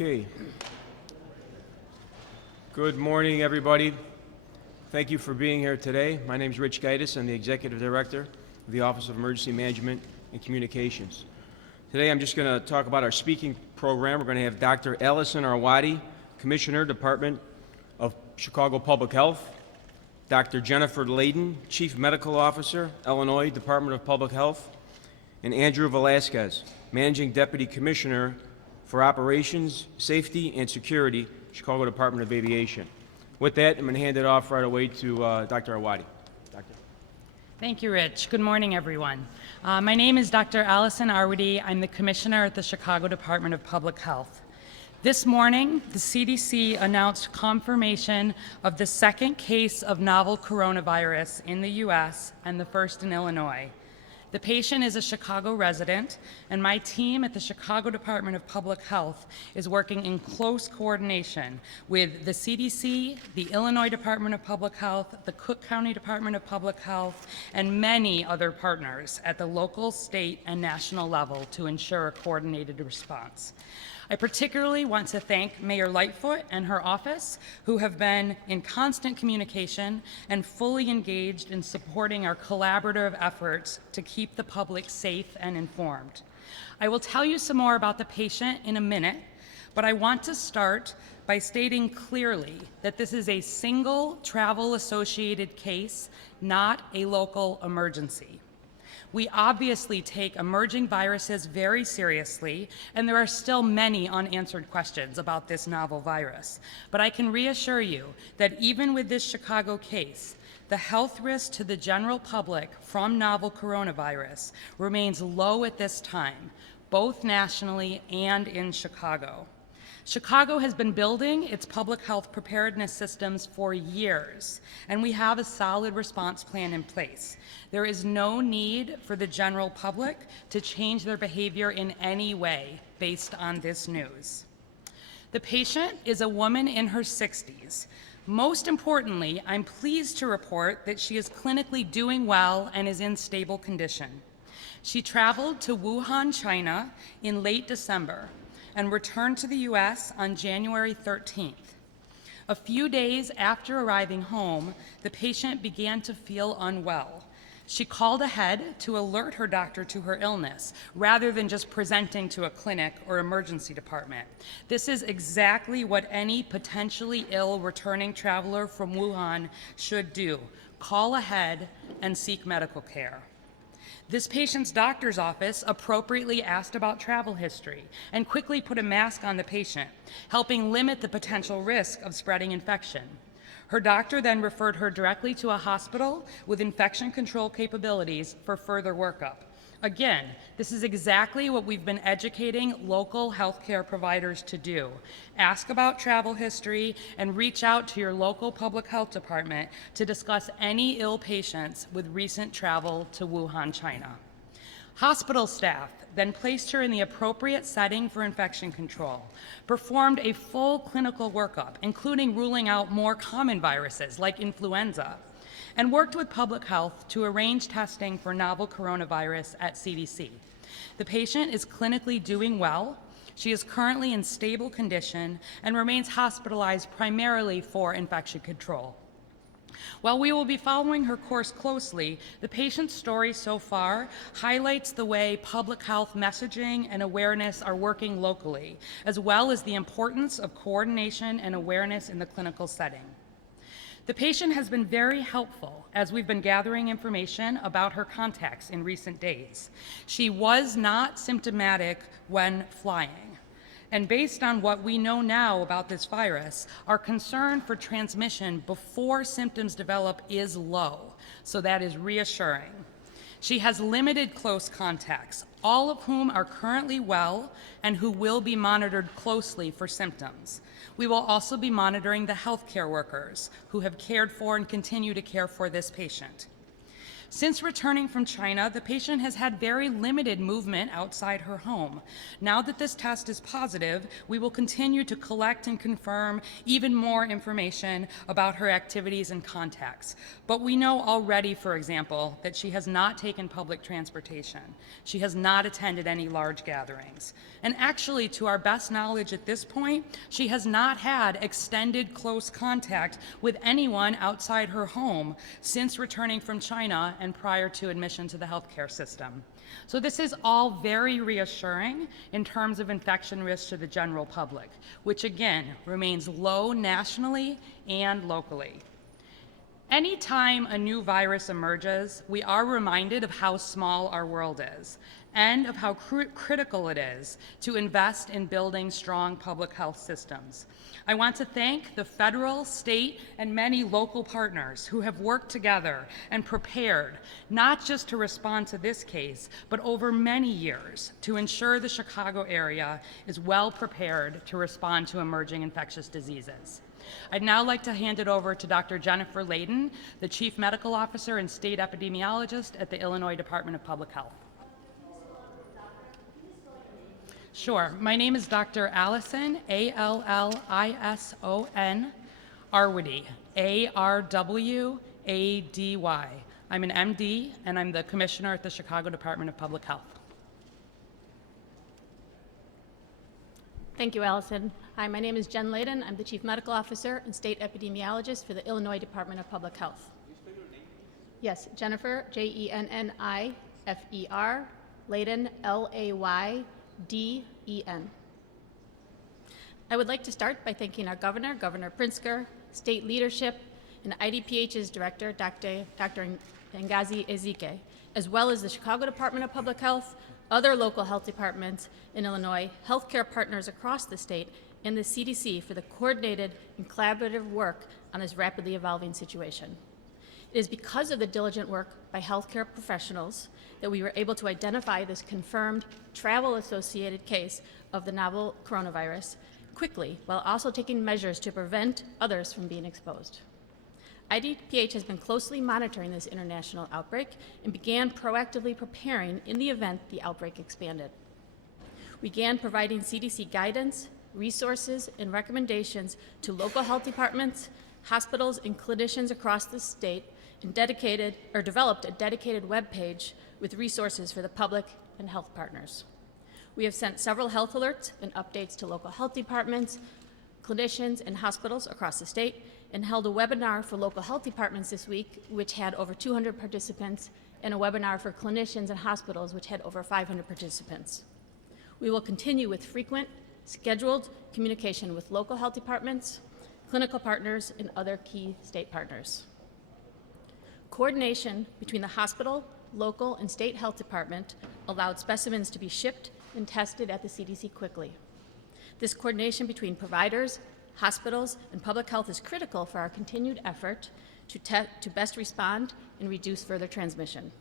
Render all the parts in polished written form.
Okay. Good morning, everybody. Thank you for being here today. My name is Rich Gaitis. I'm the Executive Director of the Office of Emergency Management and Communications. Today, I'm just going to talk about our speaking program. We're going to have Dr. Allison Arwady, Commissioner, Department of Chicago Public Health, Dr. Jennifer Layden, Chief Medical Officer, Illinois Department of Public Health, and Andrew Velasquez, Managing Deputy Commissioner for Operations, Safety, and Security, Chicago Department of Aviation. With that, I'm going to hand it off right away to Dr. Arwady. Doctor. Thank you, Rich. Good morning, everyone. My name is Dr. Allison Arwady. I'm the Commissioner at the Chicago Department of Public Health. This morning, the CDC announced confirmation of the second case of novel coronavirus in the U.S. and the first in Illinois. The patient is a Chicago resident, and my team at the Chicago Department of Public Health is working in close coordination with the CDC, the Illinois Department of Public Health, the Cook County Department of Public Health, and many other partners at the local, state, and national level to ensure a coordinated response. I particularly want to thank Mayor Lightfoot and her office, who have been in constant communication and fully engaged in supporting our collaborative efforts to keep the public safe and informed. I will tell you some more about the patient in a minute, but I want to start by stating clearly that this is a single travel-associated case, not a local emergency. We obviously take emerging viruses very seriously, and there are still many unanswered questions about this novel virus. But I can reassure you that even with this Chicago case, the health risk to the general public from novel coronavirus remains low at this time, both nationally and in Chicago. Chicago has been building its public health preparedness systems for years, and we have a solid response plan in place. There is no need for the general public to change their behavior in any way based on this news. The patient is a woman in her 60s. Most importantly, I'm pleased to report that she is clinically doing well and is in stable condition. She traveled to Wuhan, China in late December and returned to the U.S. on January 13th. A few days after arriving home, the patient began to feel unwell. She called ahead to alert her doctor to her illness, rather than just presenting to a clinic or emergency department. This is exactly what any potentially ill returning traveler from Wuhan should do: call ahead and seek medical care. This patient's doctor's office appropriately asked about travel history and quickly put a mask on the patient, helping limit the potential risk of spreading infection. Her doctor then referred her directly to a hospital with infection control capabilities for further workup. Again, this is exactly what we've been educating local healthcare providers to do. Ask about travel history and reach out to your local public health department to discuss any ill patients with recent travel to Wuhan, China. Hospital staff then placed her in the appropriate setting for infection control, performed a full clinical workup, including ruling out more common viruses like influenza, and worked with public health to arrange testing for novel coronavirus at CDC. The patient is clinically doing well. She is currently in stable condition and remains hospitalized primarily for infection control. While we will be following her course closely, the patient's story so far highlights the way public health messaging and awareness are working locally, as well as the importance of coordination and awareness in the clinical setting. The patient has been very helpful as we've been gathering information about her contacts in recent days. She was not symptomatic when flying. And based on what we know now about this virus, our concern for transmission before symptoms develop is low, so that is reassuring. She has limited close contacts, all of whom are currently well and who will be monitored closely for symptoms. We will also be monitoring the healthcare workers who have cared for and continue to care for this patient. Since returning from China, the patient has had very limited movement outside her home. Now that this test is positive, we will continue to collect and confirm even more information about her activities and contacts. But we know already, for example, that she has not taken public transportation. She has not attended any large gatherings. And actually, to our best knowledge at this point, she has not had extended close contact with anyone outside her home since returning from China and prior to admission to the healthcare system. So this is all very reassuring in terms of infection risk to the general public, which again remains low nationally and locally. Anytime a new virus emerges, we are reminded of how small our world is and of how critical it is to invest in building strong public health systems. I want to thank the federal, state, and many local partners who have worked together and prepared, not just to respond to this case, but over many years to ensure the Chicago area is well prepared to respond to emerging infectious diseases. I'd now like to hand it over to Dr. Jennifer Layden, the Chief Medical Officer and State Epidemiologist at the Illinois Department of Public Health. Sure. My name is Dr. Allison, Allison, Arwady, Arwady. I'm an MD, and I'm the Commissioner at the Chicago Department of Public Health. Thank you, Allison. Hi, my name is Jen Layden. I'm the Chief Medical Officer and State Epidemiologist for the Illinois Department of Public Health. Yes, Jennifer, Jennifer, Layden, Layden. I would like to start by thanking our Governor, Governor Pritzker, state leadership, and IDPH's Director, Dr. Ngozi Ezike, as well as the Chicago Department of Public Health, other local health departments in Illinois, healthcare partners across the state, and the CDC for the coordinated and collaborative work on this rapidly evolving situation. It is because of the diligent work by healthcare professionals that we were able to identify this confirmed travel-associated case of the novel coronavirus quickly, while also taking measures to prevent others from being exposed. IDPH has been closely monitoring this international outbreak and began proactively preparing in the event the outbreak expanded. We began providing CDC guidance, resources, and recommendations to local health departments, hospitals, and clinicians across the state, and developed a dedicated web page with resources for the public and health partners. We have sent several health alerts and updates to local health departments, clinicians, and hospitals across the state, and held a webinar for local health departments this week, which had over 200 participants, and a webinar for clinicians and hospitals, which had over 500 participants. We will continue with frequent, scheduled communication with local health departments, clinical partners, and other key state partners. Coordination between the hospital, local, and state health department allowed specimens to be shipped and tested at the CDC quickly. This coordination between providers, hospitals, and public health is critical for our continued effort to best respond and reduce further transmission.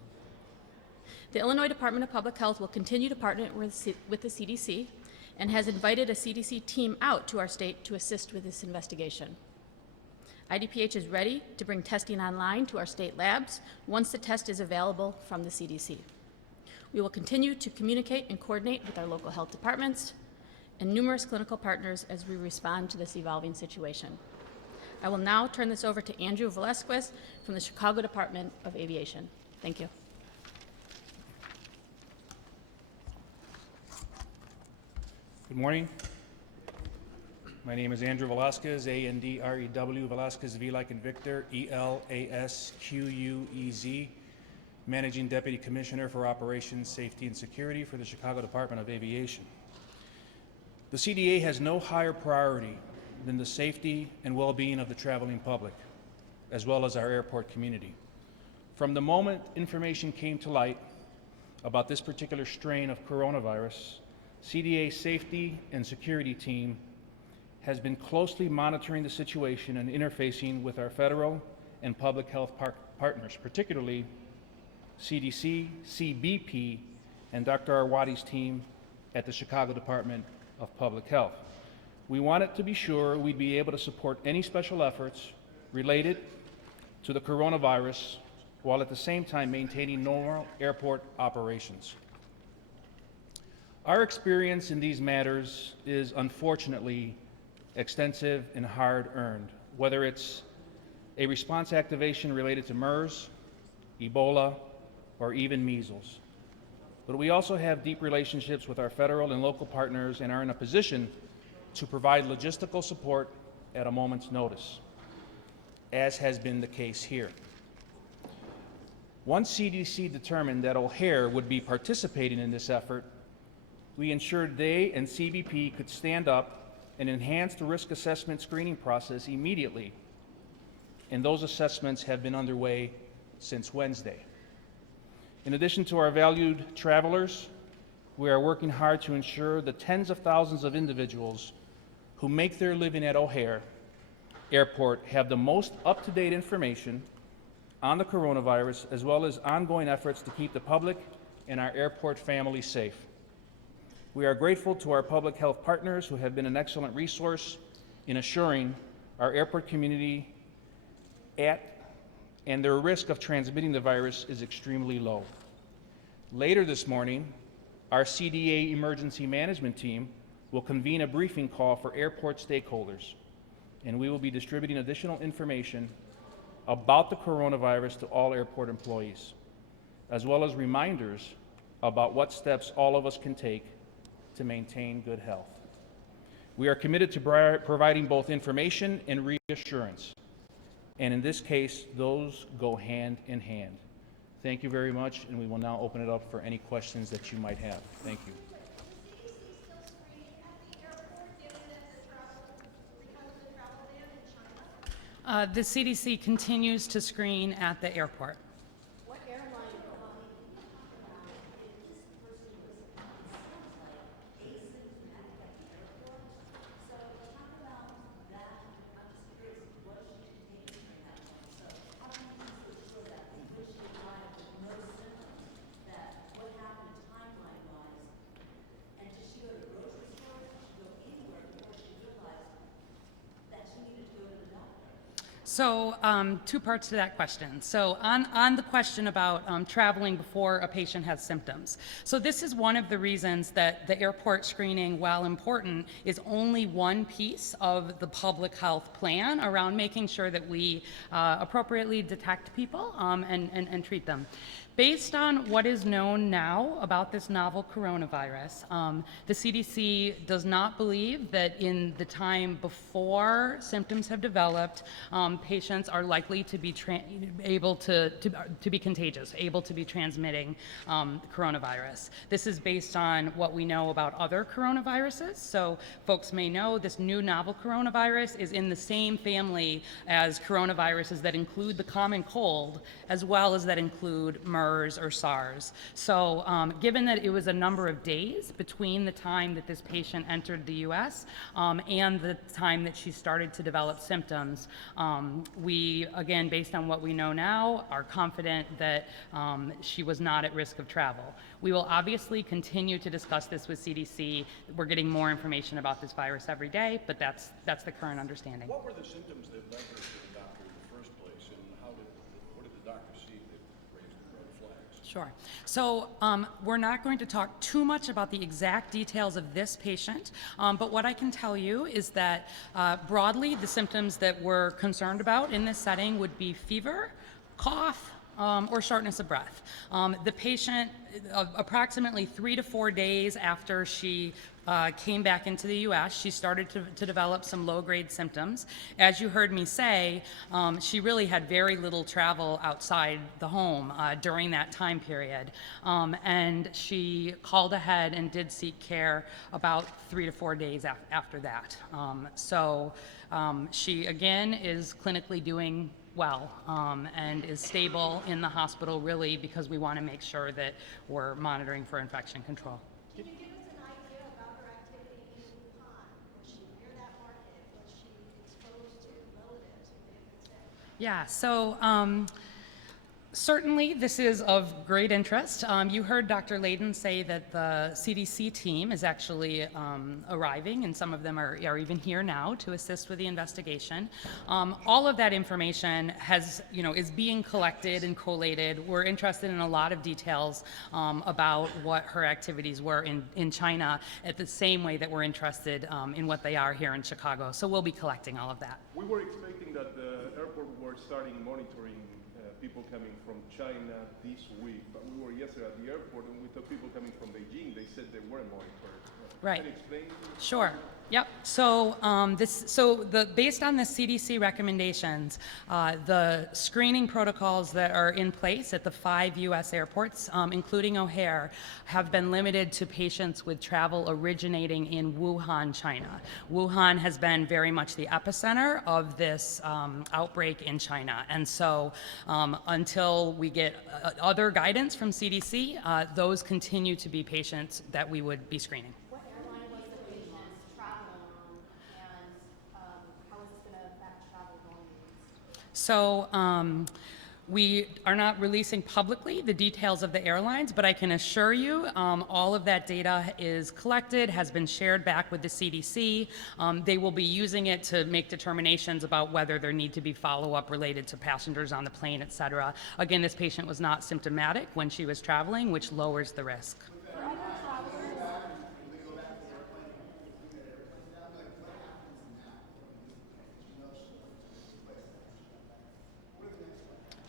The Illinois Department of Public Health will continue to partner with the CDC and has invited a CDC team out to our state to assist with this investigation. IDPH is ready to bring testing online to our state labs once the test is available from the CDC. We will continue to communicate and coordinate with our local health departments and numerous clinical partners as we respond to this evolving situation. I will now turn this over to Andrew Velasquez from the Chicago Department of Aviation. Thank you. Good morning. My name is Andrew Velasquez, A-N-D-R-E-W, Velasquez, V like in Victor, E-L-A-S-Q-U-E-Z, Managing Deputy Commissioner for Operations, Safety, and Security for the Chicago Department of Aviation. The CDA has no higher priority than the safety and well-being of the traveling public, as well as our airport community. From the moment information came to light about this particular strain of coronavirus, CDA safety and security team has been closely monitoring the situation and interfacing with our federal and public health partners, particularly CDC, CBP, and Dr. Arwady's team at the Chicago Department of Public Health. We wanted to be sure we'd be able to support any special efforts related to the coronavirus while at the same time maintaining normal airport operations. Our experience in these matters is unfortunately extensive and hard-earned, whether it's a response activation related to MERS, Ebola, or even measles. But we also have deep relationships with our federal and local partners and are in a position to provide logistical support at a moment's notice, as has been the case here. Once CDC determined that O'Hare would be participating in this effort, we ensured they and CBP could stand up and enhance the risk assessment screening process immediately, and those assessments have been underway since Wednesday. In addition to our valued travelers, we are working hard to ensure the tens of thousands of individuals who make their living at O'Hare Airport have the most up-to-date information on the coronavirus, as well as ongoing efforts to keep the public and our airport family safe. We are grateful to our public health partners who have been an excellent resource in assuring our airport community and their risk of transmitting the virus is extremely low. Later this morning, our CDA emergency management team will convene a briefing call for airport stakeholders, and we will be distributing additional information about the coronavirus to all airport employees, as well as reminders about what steps all of us can take to maintain good health. We are committed to providing both information and reassurance, and in this case, those go hand in hand. Thank you very much, and we will now open it up for any questions that you might have. Thank you. The CDC continues to screen at the airport. So two parts to that question. So on the question about traveling before a patient has symptoms. So this is one of the reasons that the airport screening, while important, is only one piece of the public health plan around making sure that we appropriately detect people and treat them. Based on what is known now about this novel coronavirus, the CDC does not believe that in the time before symptoms have developed, patients are likely to be able to be contagious, able to be transmitting coronavirus. This is based on what we know about other coronaviruses. So folks may know this new novel coronavirus is in the same family as coronaviruses that include the common cold, as well as that include MERS or SARS. So given that it was a number of days between the time that this patient entered the US and the time that she started to develop symptoms, we, again, based on what we know now, are confident that she was not at risk of travel. We will obviously continue to discuss this with CDC. We're getting more information about this virus every day, but that's the current understanding. What were the symptoms that led her to the doctor in the first place, and what did the doctor see that raised the red flags? Sure. So we're not going to talk too much about the exact details of this patient, but what I can tell you is that broadly, the symptoms that we're concerned about in this setting would be fever, cough, or shortness of breath. The patient, approximately 3 to 4 days after she came back into the US, she started to develop some low-grade symptoms. As you heard me say, she really had very little travel outside the home during that time period. And she called ahead and did seek care about 3 to 4 days after that. So she, again, is clinically doing well and is stable in the hospital, really because we want to make sure that we're monitoring for infection control. Can you give us an idea about her activity in Wuhan? Was she near that market? Was she exposed to relatives who may have been sick? Yeah, Certainly, this is of great interest. You heard Dr. Layden say that the CDC team is actually arriving, and some of them are even here now to assist with the investigation. All of that information is being collected and collated. We're interested in a lot of details about what her activities were in China, at the same way that we're interested in what they are here in Chicago. So we'll be collecting all of that. We were expecting that the airport were starting monitoring people coming from China this week, but we were yesterday at the airport and we thought people coming from Beijing, they said they weren't monitored. Right. Can you explain? Sure. Yep. So based on the CDC recommendations, the screening protocols that are in place at the 5 U.S. airports, including O'Hare, have been limited to patients with travel originating in Wuhan, China. Wuhan has been very much the epicenter of this outbreak in China, and so until we get other guidance from CDC, those continue to be patients that we would be screening. What airline was the patients traveling on, and how is this going to affect travel volumes? So we are not releasing publicly the details of the airlines, but I can assure you all of that data is collected, has been shared back with the CDC. They will be using it to make determinations about whether there need to be follow-up related to passengers on the plane, et cetera. Again, this patient was not symptomatic when she was traveling, which lowers the risk.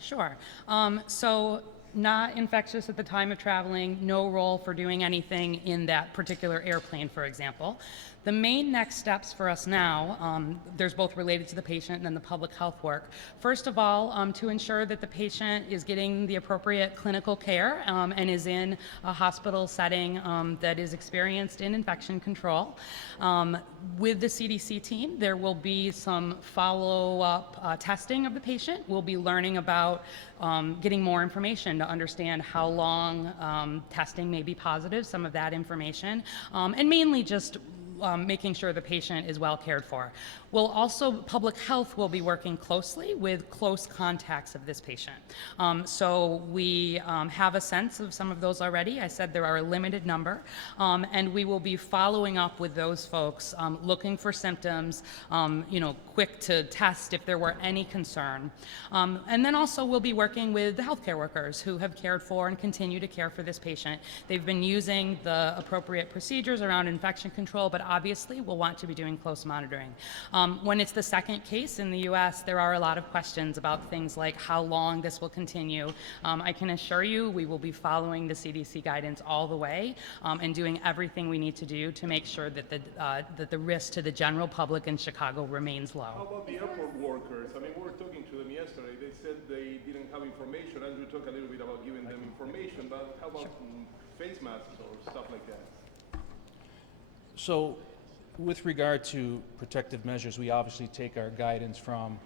Sure. So not infectious at the time of traveling, no role for doing anything in that particular airplane, for example. The main next steps for us now, there's both related to the patient and then the public health work. First of all, to ensure that the patient is getting the appropriate clinical care and is in a hospital setting that is experienced in infection control. With the CDC team, there will be some follow-up testing of the patient. We'll be learning about getting more information to understand how long testing may be positive, some of that information, and mainly just making sure the patient is well cared for. Public health will be working closely with close contacts of this patient. So we have a sense of some of those already. I said there are a limited number, and we will be following up with those folks, looking for symptoms, quick to test if there were any concern. And then also we'll be working with the healthcare workers who have cared for and continue to care for this patient. They've been using the appropriate procedures around infection control, but obviously we'll want to be doing close monitoring. When it's the second case in the U.S., there are a lot of questions about things like how long this will continue. I can assure you we will be following the CDC guidance all the way and doing everything we need to do to make sure that the risk to the general public in Chicago remains How low. about the airport workers? I mean, we were talking to them yesterday. They said they didn't have information. Andrew talked a little bit about giving them information, but how about face masks or stuff like that? So, with regard to protective measures, we obviously take our guidance from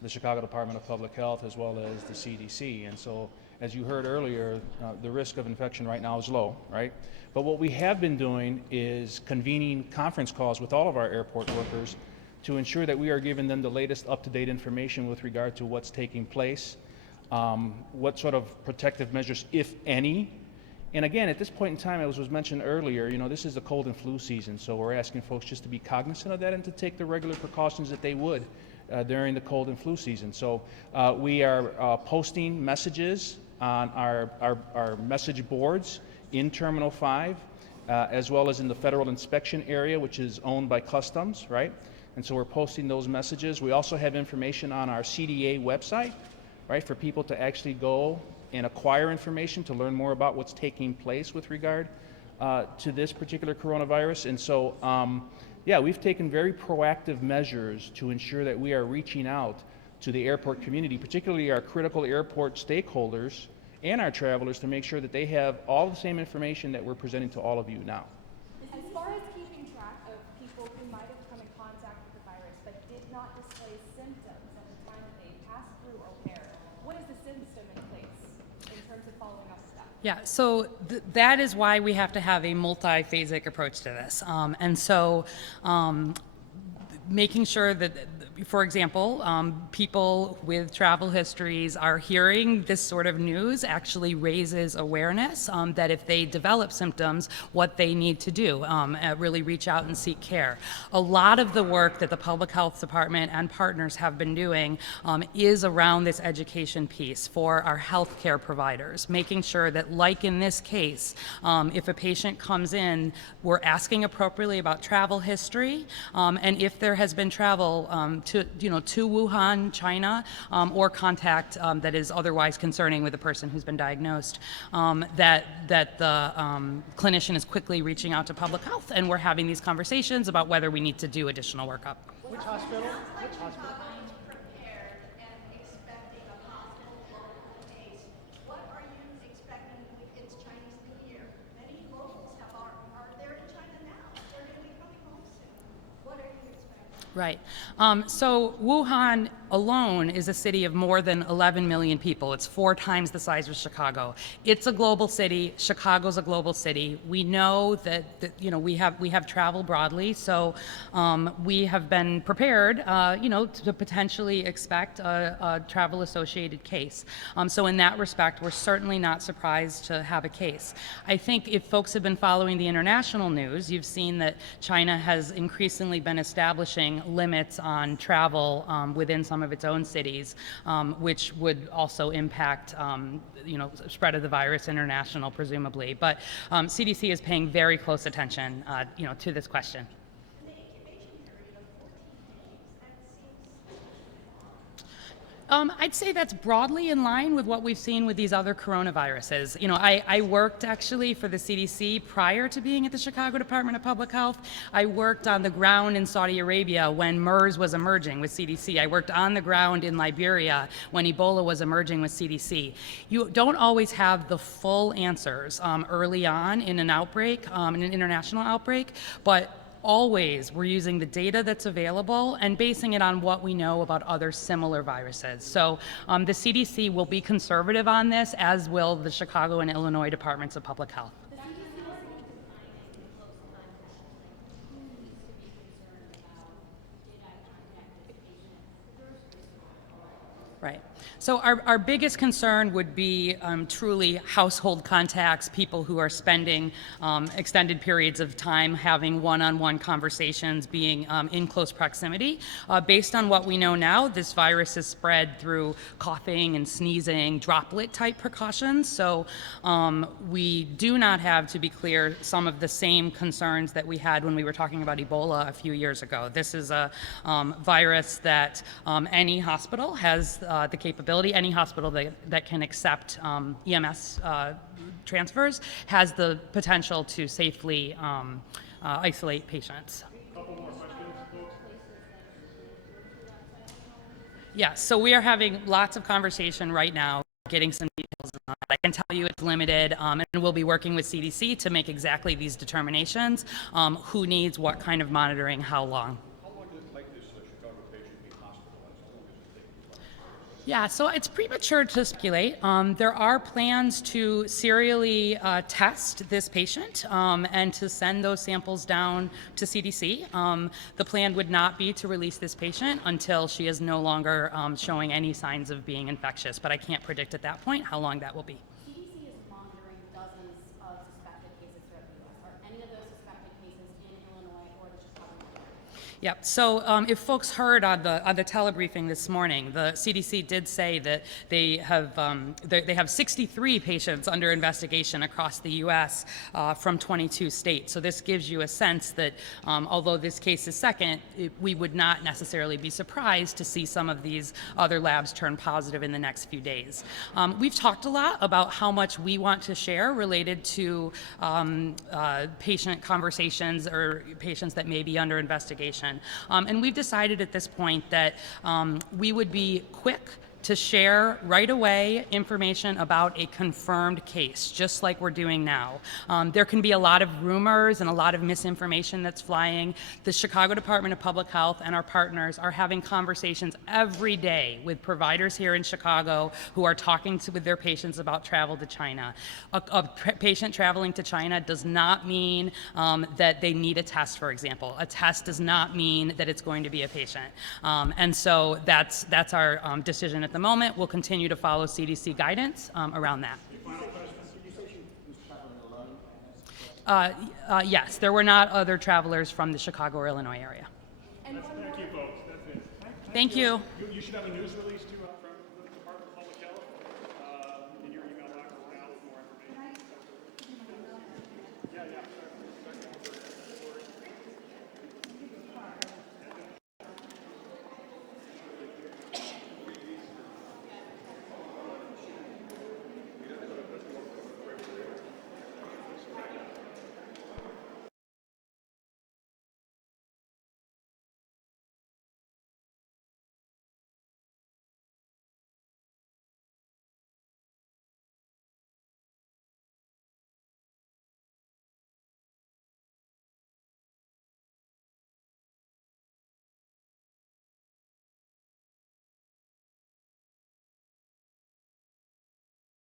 the Chicago Department of Public Health as well as the CDC. And so, as you heard earlier, the risk of infection right now is low, right? But what we have been doing is convening conference calls with all of our airport workers to ensure that we are giving them the latest up-to-date information with regard to what's taking place, what sort of protective measures, if any. And again, at this point in time, as was mentioned earlier, this is the cold and flu season, so we're asking folks just to be cognizant of that and to take the regular precautions that they would during the cold and flu season. So we are posting messages on our message boards in Terminal 5, as well as in the federal inspection area, which is owned by Customs, right? And so we're posting those messages. We also have information on our CDA website, right, for people to actually go and acquire information to learn more about what's taking place with regard to this particular coronavirus. And so, we've taken very proactive measures to ensure that we are reaching out to the airport community, particularly our critical airport stakeholders and our travelers, to make sure that they have all the same information that we're presenting to all of you now. As far as keeping track of people who might have come in contact with the virus but did not display symptoms at the time that they passed through O'Hare, what is the system in place in terms of following up with that? Yeah, so that is why we have to have a multi-phasic approach to this. Making sure that for example, people with travel histories are hearing this sort of news actually raises awareness that if they develop symptoms, what they need to do, really reach out and seek care. A lot of the work that the Public Health Department and partners have been doing is around this education piece for our healthcare providers, making sure that, like in this case, if a patient comes in, we're asking appropriately about travel history, and if there has been travel to Wuhan, China, or contact that is otherwise concerning with a person who's been diagnosed, that the clinician is quickly reaching out to public health, and we're having these conversations about whether we need to do additional workup. Which hospital? Which hospital? Prepared and expecting a possible local case. What are you expecting? It's Chinese New Year. Many locals are there in China now. They're going to be coming home soon. What are you expecting? Right. So Wuhan alone is a city of more than 11 million people. It's 4 times the size of Chicago. It's a global city. Chicago's a global city. We know that we have travel broadly, so we have been prepared, to potentially expect a travel-associated case. So in that respect, we're certainly not surprised to have a case. I think if folks have been following the international news, you've seen that China has increasingly been establishing limits on travel within some of its own cities, which would also impact spread of the virus international, presumably. But CDC is paying very close attention to this question. The incubation period of 14 days, that seems I'd say that's broadly in line with what we've seen with these other coronaviruses. I worked actually for the CDC prior to being at the Chicago Department of Public Health. I worked on the ground in Saudi Arabia when MERS was emerging with CDC. I worked on the ground in Liberia when Ebola was emerging with CDC. You don't always have the full answers early on in an outbreak, in an international outbreak, but always we're using the data that's available and basing it on what we know about other similar viruses. So the CDC will be conservative on this, as will the Chicago and Illinois Departments of Public Health. Right. So our biggest concern would be truly household contacts, people who are spending extended periods of time having one-on-one conversations, being in close proximity. Based on what we know now, this virus is spread through coughing and sneezing, droplet-type precautions. So we do not have, to be clear, some of the same concerns that we had when we were talking about Ebola a few years ago. This is a virus that any hospital has the capability, any hospital that can accept EMS transfers has the potential to safely isolate patients. Couple more questions, folks. Yeah, so we are having lots of conversation right now, getting some details on it. I can tell you it's limited, and we'll be working with CDC to make exactly these determinations, who needs what kind of monitoring, how long. How long did this Chicago patient be hospitalized? How long does it take to run? Yeah, so it's premature to speculate. There are plans to serially test this patient and to send those samples down to CDC. The plan would not be to release this patient until she is no longer showing any signs of being infectious, but I can't predict at that point how long that will be. CDC is monitoring dozens of suspected cases throughout the U.S. Are any of those suspected cases in Illinois or the Chicago area? Yep. So if folks heard on the telebriefing this morning, the CDC did say that they have 63 patients under investigation across the U.S. From 22 states. So this gives you a sense that although this case is second, we would not necessarily be surprised to see some of these other labs turn positive in the next few days. We've talked a lot about how much we want to share related to patient conversations or patients that may be under investigation. And we've decided at this point that we would be quick to share right away information about a confirmed case, just like we're doing now. There can be a lot of rumors and a lot of misinformation that's flying. The Chicago Department of Public Health and our partners are having conversations every day with providers here in Chicago who are talking with their patients about travel to China. A patient traveling to China does not mean that they need a test, for example. A test does not mean that it's going to be a patient. And so that's our decision at the moment. We'll continue to follow CDC guidance around that. Yes, there were not other travelers from the Chicago or Illinois area. Thank you, folks. That's it. Thank you. You should have a news release too.